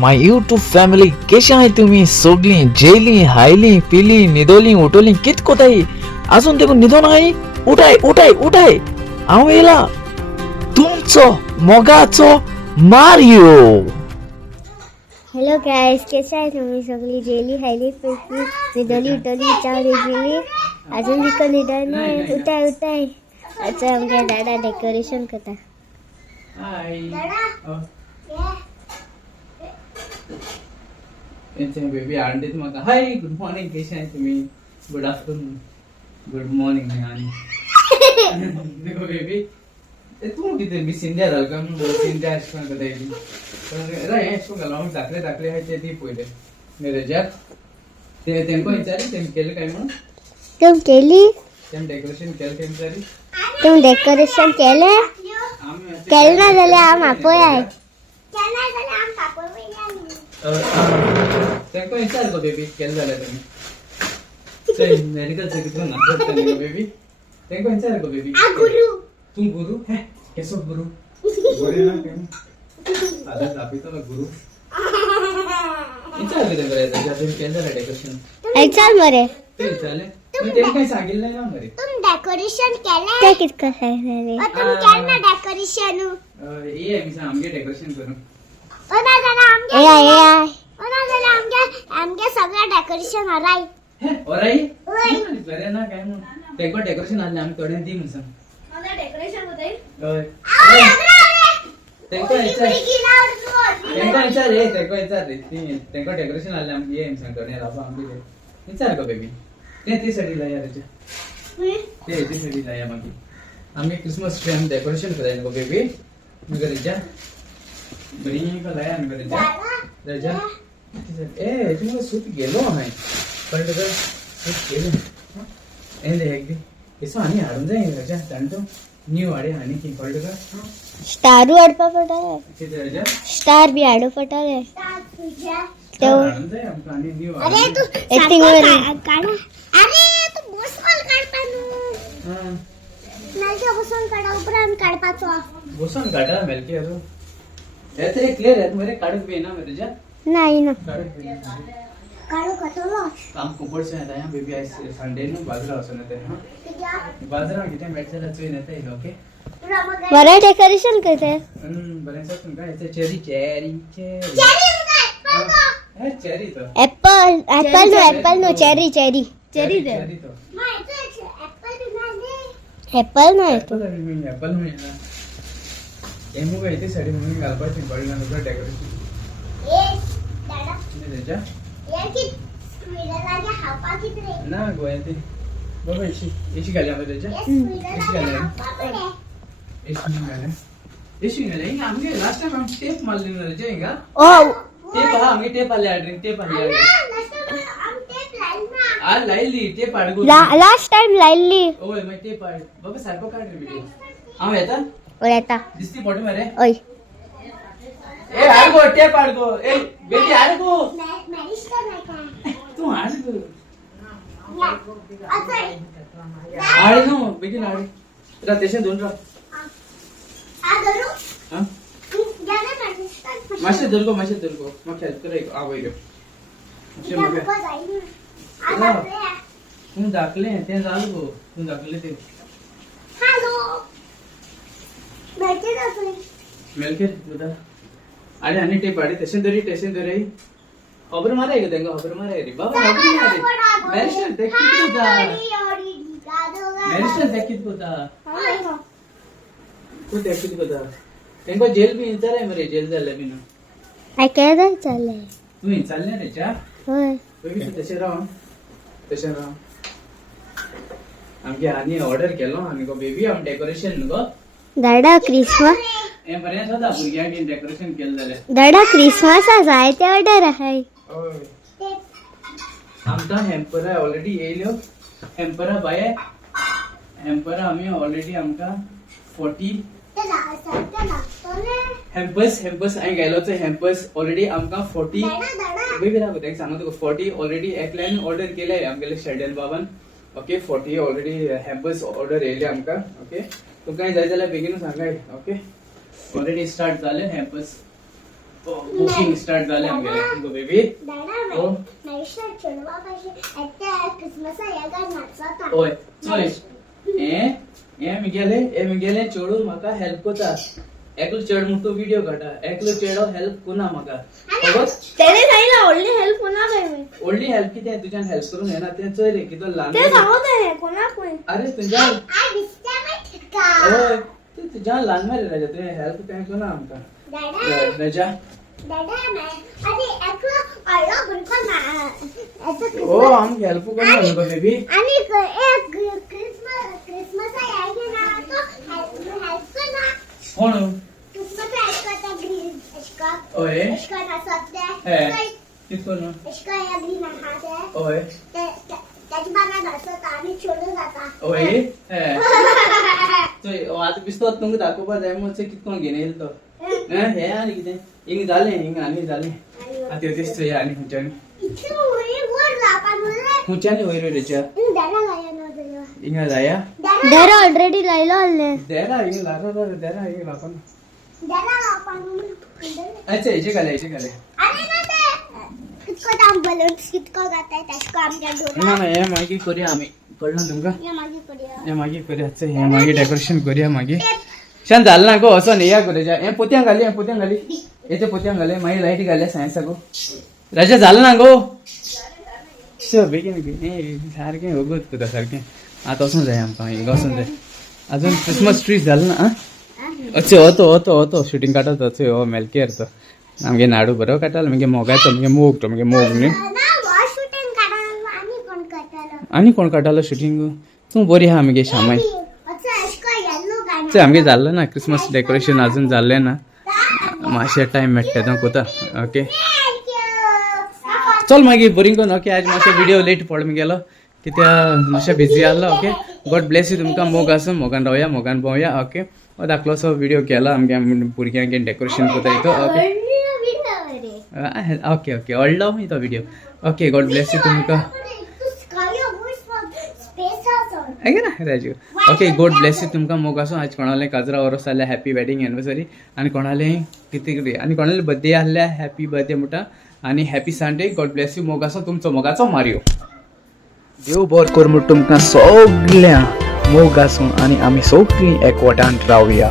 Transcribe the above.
माय YouTube family कशा आहे तुम्ही सगळी जेली हायली पिली निदोली उठवली कित कोताई अजून देखून निधो नाही उठाय उठाय उठाय आव येला तुमचं मोगाचो मारियो. हॅलो गाइस, कैसे आहे तुम्ही सगळी जेली हायली पैकी निदोली उठवली चावली गेली अजून तिकडे निदान नाही उठाय उठाय. अच्छा आमच्या दादा डेकोरेशन करता. हाय बेबी आंटीत म्हाका हाय गुड मॉर्निंग कशें आहे तुम्ही गुड आफ्टरनून गुड मॉर्निंग आनी देखो बेबी तूं कितें मी सिंध्या जाल का सिंध्या अशें करून करता रे हें अशें घालून धाकले धाकले आहाय ते दी पळय मेरेजाक ते तेंको विचारी तें केलें काय म्हणून तुम केली तें डेकोरेशन केलें तें विचारी तुम डेकोरेशन केले केलं ना जाल्यार आम आपोय आहे तेंको विचार गो बेबी केलें जाल्यार तुमी मेडिकल कितून नासता न्ही बेबी तेंको विचार गो बेबी तू गुरु है केसो गुरु बरे ना केम आला दापितो ना गुरु विचार कितें बरें तें केलें जाल्यार डेकोरेशन विचार मरे ते विचारले पण तें कांय सांगिल्लें ना मरे तुम डेकोरेशन केले ते कितको सांगले तुम केन्ना डेकोरेशन ये आमगे डेकोरेशन करूं ओना जाना आमगे ओना जाना आमगे सगळं डेकोरेशन हराय ओराई बरें ना काय म्हणून तेंको डेकोरेशन आसलें आमी थोडें दी म्हणून सांग मला डेकोरेशन होतंय हय तेंको विचार रे तेंको विचार रे तेंको डेकोरेशन आसलें आमगे ये सांग थोडें रावपा आमगे विचार गो बेबी ते साठी लाया रेजा ते साठी लाया मागीर आमी क्रिसमस ट्री आमी डेकोरेशन कराय गो बेबी मगर रेजा बरी को लाया मगर रेजा ए तुमको सूट गेलो हाय पण तो सूट गेलो ए दे एक दी इसो आनी हाडून जाय रेजा तांतो न्यू हाडे आनी की कळलो का स्टार हाडपा पडटा कितें रेजा स्टार बी हाडू पडटा रे तो हाडून जाय आमकां आनी न्यू अरे तू एटिंग वर काढा अरे तू बसवल काढता नु हां नालच्या बसवल काढा उपरांत काढपाचो बसून काढा मेलकी अजून हे तरी क्लियर आहे मरे काढूक बी ना मरे जा नाही ना काढूक बी काढू कतलो काम खूपच आहे आता बेबी आज संडे नु बाजरा वचून येते हां बाजरा किती मेटला चोय येते ओके बरं डेकोरेशन करते बरें सर तुमका याचे चेरी चेरी चेरी हे चेरी तो apple no cherry cherry cherry तो एप्पल नाही एप्पल म्हणा हे मुग इथे साडी म्हणून घालपाची पडला नंतर डेकोरेशन जा ना गोया ते बाबा इशी घाली आम्ही त्याच्या इशी घाली आमगे लास्ट टाइम आम टेप मारली ना रे जेंगा ओ टेप हा आमगे टेप आले ड्रिंक टेप आले आ लाईली टेप आडगो लास्ट टाइम लाईली ओय मग टेप आड बाबा सारखं काढ रे व्हिडिओ आम येता ओळेता दिसती फोटो मरे ओय ए आडगो टेप आडगो ए बेटी आडगो तू आडगो आड नो बेटी आड रा तेशन दोन रा हां माशे दुर्गो मग हेल्प करे आवय गे माशे मग तू दाखले ते झालं गो तू दाखले ते मेलके तुदा अरे आणि टेप आडे तेशन दरी खबर मारे गे तेंगा खबर मारे रे बाबा खबर मारे मेरिस्टर देख कित होता तू देख कित होता तेंको जेल भी इंचार आहे मरे जेल झाले भी ना आय केदा चालले तू चालले रे चा होय बेबी तशे राव आमगे आनी ऑर्डर केलो आनी गो बेबी आम डेकोरेशन गो दादा क्रिसमस ए बरें सदा भुरग्यांक डेकोरेशन केलं जाल्यार दादा क्रिसमस जाय ते ऑर्डर आहाय आमचा हेम्पर ऑलरेडी येयल्यो हेम्परा बाये हेम्परा आमी ऑलरेडी आमका 40 हेम्पर्स हांवें गेलोचो हेम्पर्स ऑलरेडी आमकां 40 बेबी राव तेका सांगू तुका 40 ऑलरेडी एकल्यान ऑर्डर केले आमगेले शेड्यूल बाबान ओके 40 ऑलरेडी हेम्पर्स ऑर्डर येयले आमकां ओके तुका जाय जाल्यार बेगीन सांगाय ओके ऑलरेडी स्टार्ट जाले हेम्पर्स बुकिंग स्टार्ट जालें आमगे बेबी दादा ओ नाईशा चलवा पाहिजे आता क्रिसमस यागा नाचता ओय चल ए मिगेले चोडू म्हाका हेल्प कोता एकलो चेड मुटो व्हिडिओ काढा एकलो चेडो हेल्प कोना म्हाका खबर त्याने सांगितलं ओनली हेल्प कोणा काय मी ओल्डी हेल्प कितें तुज्यान हेल्प करून येना तें चोय रे कितो ल्हान ते सांगत आहे कोणा कोण अरे तुज्या ओय तू तुज्या ल्हान मरे राजा तुवें हेल्प कांय कोना आमकां दादा राजा दादा मैं अरे एकला आला बरका ना ओ आमकां हेल्प कोना न्हू बेबी आणि एक क्रिसमस आहे ना तो हेल्प करना कोण क्रिसमस आहे का ग्रीन एशका ओय एशका ना सत्ते कितको न्हू एशका या ग्रीन हात ओय त्याची बाना घासत आणि छोडून जाता ओय तो आतां बिस्तो तुमकां दाखोवपा जाय म्हणचे कितको घेवन येयलो तो हे आनी कितें हिंग जालें हिंग आनी जालें आतां दिसता हे आनी खंयच्यानी इथे वर जापा मुले खंयच्यानी वयर रेच्या दादा लाया ना हिंगा जाया दादा ऑलरेडी लायलो आले देरा हिंग लारा देरा हिंग लापन दादा आपण अच्छा हेचे घाले अरे ना ते कितको दाम बलून्स कितको गाताय त्याचको आमच्या डोरा ना हे मागीर करूया आमी कळना तुमकां या मागे करूया हे मागीर करूया अच्छा हे मागीर डेकोरेशन करूया मागीर शान जालें ना गो असो न्ही या करूया हे पोत्यांक घाली हेचे पोत्यांक घाले मागीर लायटी घाल्या सायन्सा गो राजा जालें ना गो चल बेगीन बेगीन सारकें वगत तुका सारकें आतां वचूंक जाय आमकां हिंगा वचूंक जाय अजून क्रिसमस ट्री जालें ना अच्छा होतो शूटिंग काडत अच्छा हो मेलकेर तो आमगे नाडू बरो काडटालो मगे मोगाचो मगे मोग न्ही ना वॉश शूटिंग काढायला आणि कोण करतालो आनी कोण काडटालो शूटिंग तूं बरी आहा मगे शामाय अच्छा एशको येल्लो गाना ते आमगे जाल्लें ना क्रिसमस डेकोरेशन अजून जाल्लें ना मातशें टायम मेळटा तो कोता ओके थँक यू चल मागीर बरी कोन्न ओके आज मातशें विडियो लेट पड गेलो कित्या मातशें बिजी आसलो ओके गॉड ब्लेस यू तुमकां मोग आसूं मोगान रावया मोगान भोंवया ओके धाकलोसो विडियो केला आमगे भुरग्यांक डेकोरेशन कोताय तो ओके ओके व्हडलो तो video okay God bless you तुमकां ऐक ना Raju okay God bless you तुमकां मोग आसूं आज कोणालें काजरा वरोस जाल्यार हॅपी वेडिंग एनिवर्सरी आनी कोणालें कितें कितें आनी कोणालें बर्थडे आहल्यार हॅपी बर्थडे म्हणटा आनी happy Sunday God bless you मोग आसूं तुमचो मोगाचो मारियो देव बरें कर म्हूण तुमकां सगळ्यांक मोग आसूं आनी आमी सगळीं एकवटान रावया